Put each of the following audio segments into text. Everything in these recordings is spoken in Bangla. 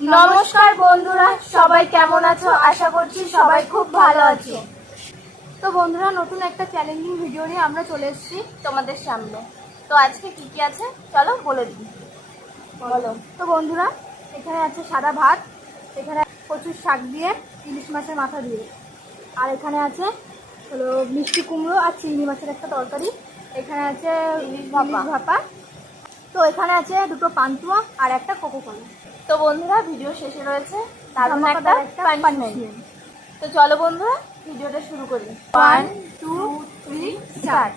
নমস্কার বন্ধুরা, সবাই কেমন আছো? আশা করছি সবাই খুব ভালো আছো। তো বন্ধুরা, নতুন একটা চ্যালেঞ্জিং ভিডিও নিয়ে আমরা চলে এসেছি তোমাদের সামনে। তো আজকে কি কি আছে চলো বলে দিই। বলো। তো বন্ধুরা, এখানে আছে সাদা ভাত, এখানে কচুর শাক দিয়ে, ইলিশ মাছের মাথা দিয়ে, আর এখানে আছে হলো মিষ্টি কুমড়ো আর চিংড়ি মাছের একটা তরকারি, এখানে আছে ইলিশ ভাপা, তো এখানে আছে দুটো পান্তুয়া আর একটা কোকোকলা। তো বন্ধুরা, ভিডিও শেষে রয়েছে দারুণ একটা পানিশমেন্ট। তো চলো বন্ধুরা, ভিডিওটা শুরু করি। 1 2 3 স্টার্ট।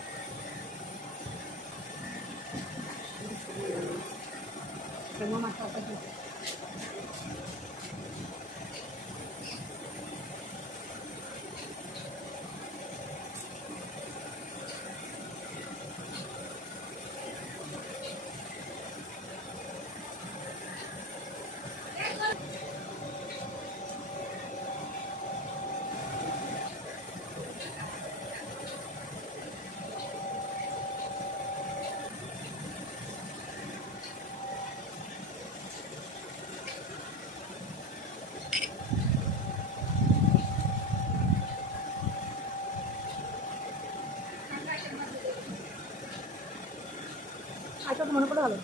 আচ্ছা, মনে করে ভালো।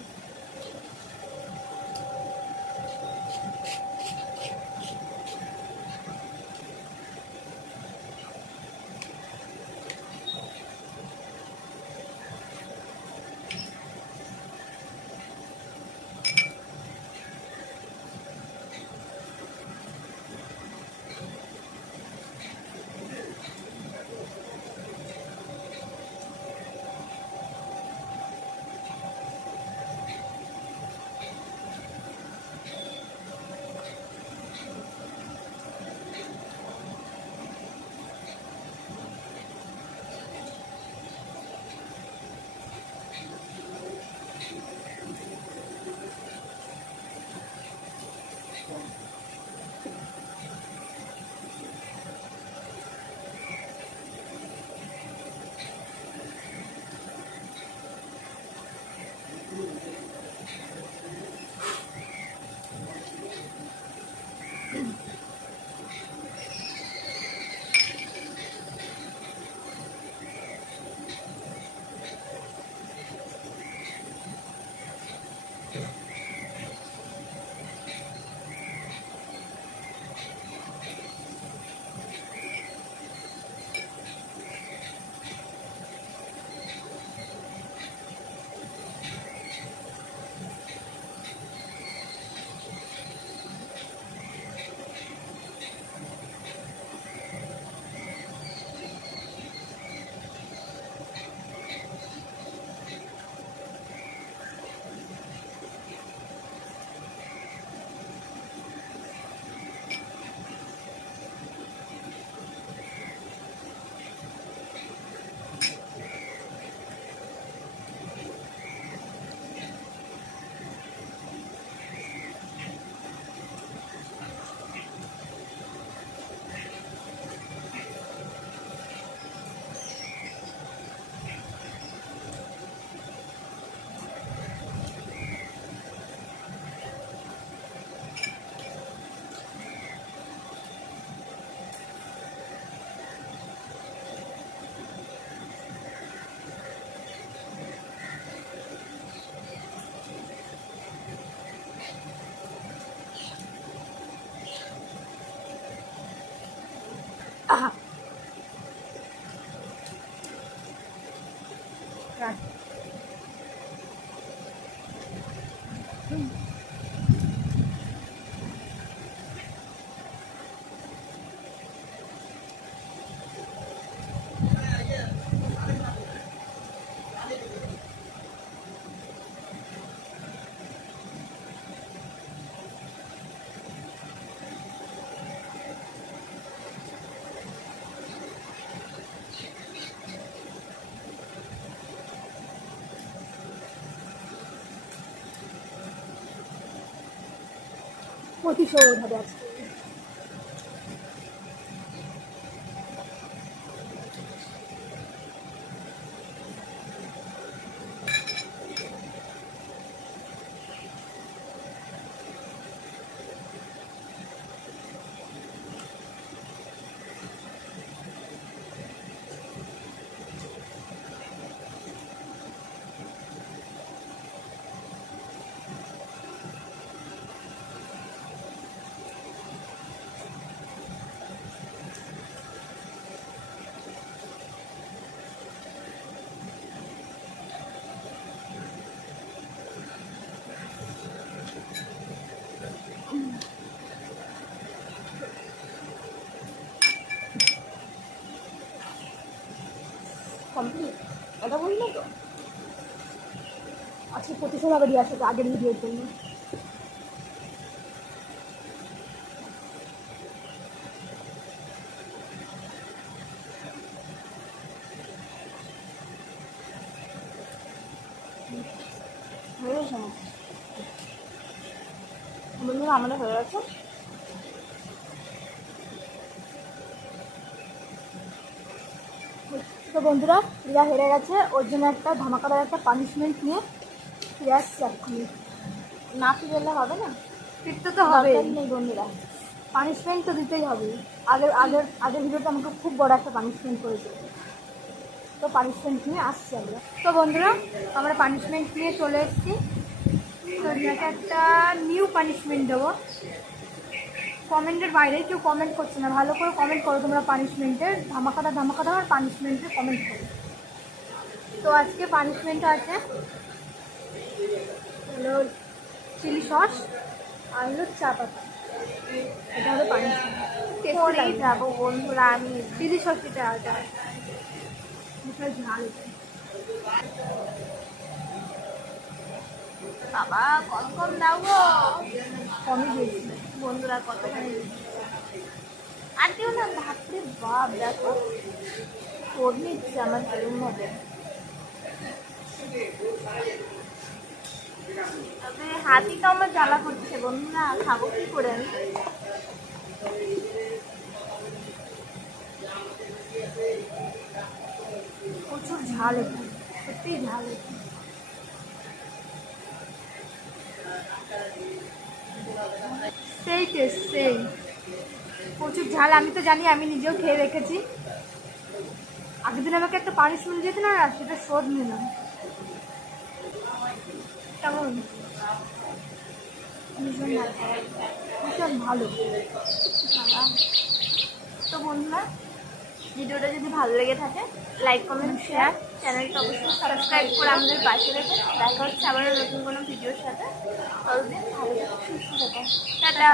আহা, রাখ। প্রতিশোধ হবে আজকে। জন্য তো। আজকে প্রতিশোধ হবে রিয়ার সাথে আগের ভিডিওর জন্য। হয়ে গেছে আমার। বন্ধুরা আমাদের হয়ে গেছে। তো বন্ধুরা রিয়া হেরে গেছে, ওর জন্য একটা ধামাকাদার একটা পানিশমেন্ট নিয়ে ফিরে আসছি এক্ষুনি। না ফিরলে হবে না, ফিরতে তো হবে, দরকার নেই বন্ধুরা। পানিশমেন্ট তো দিতেই হবে। আগের আগের আগের ভিডিওতে আমাকে খুব বড় একটা পানিশমেন্ট করেছে, তো পানিশমেন্ট নিয়ে আসছি আমরা। তো বন্ধুরা আমরা পানিশমেন্ট নিয়ে চলে এসেছি। তো রিয়াকে একটা নিউ পানিশমেন্ট দেবো। কমেন্টের বাইরে কেউ কমেন্ট করছে না, ভালো করে কমেন্ট করো তোমরা পানিশমেন্টের, ধামাকাদার পানিশমেন্টের কমেন্ট করো। তো আজকে পানিশমেন্টটা আছে হলো চিলি সস আর হলো চা পাতা, এটা হলো পানিশমেন্ট। পরেই যাবো বন্ধুরা আমি। চিলি সস এটা ঝাল এটা। বাবা কম কম দাও গো কমই দিয়েছি। বন্ধুরা, কতখানি আর কেউ না। বাপরে বাপ, দেখো ফোর নিচ্ছে আমার চুলের মধ্যে। তবে হাতি তো আমার জ্বালা করছে বন্ধুরা, খাবো কি করে আমি। প্রচুর ঝাল এটা, সত্যিই ঝাল এটা। সেই টেস্ট সেই, প্রচুর ঝাল। আমি তো জানি, আমি নিজেও খেয়ে রেখেছি। আগের দিন আমাকে একটা পানিশমেন্ট দিয়েছে না, সেটা শোধ নিলাম। কেমন? ভীষণ ভালো। বাবা। তো বন্ধুরা, ভিডিওটা যদি ভালো লেগে থাকে লাইক কমেন্ট শেয়ার, চ্যানেলটা অবশ্যই সাবস্ক্রাইব করে আমাদের পাশে রেখে দেখা হচ্ছে আবার নতুন কোনো ভিডিওর সাথে। ততদিন ভালো থাকো, সুস্থ থাকো, টাটা।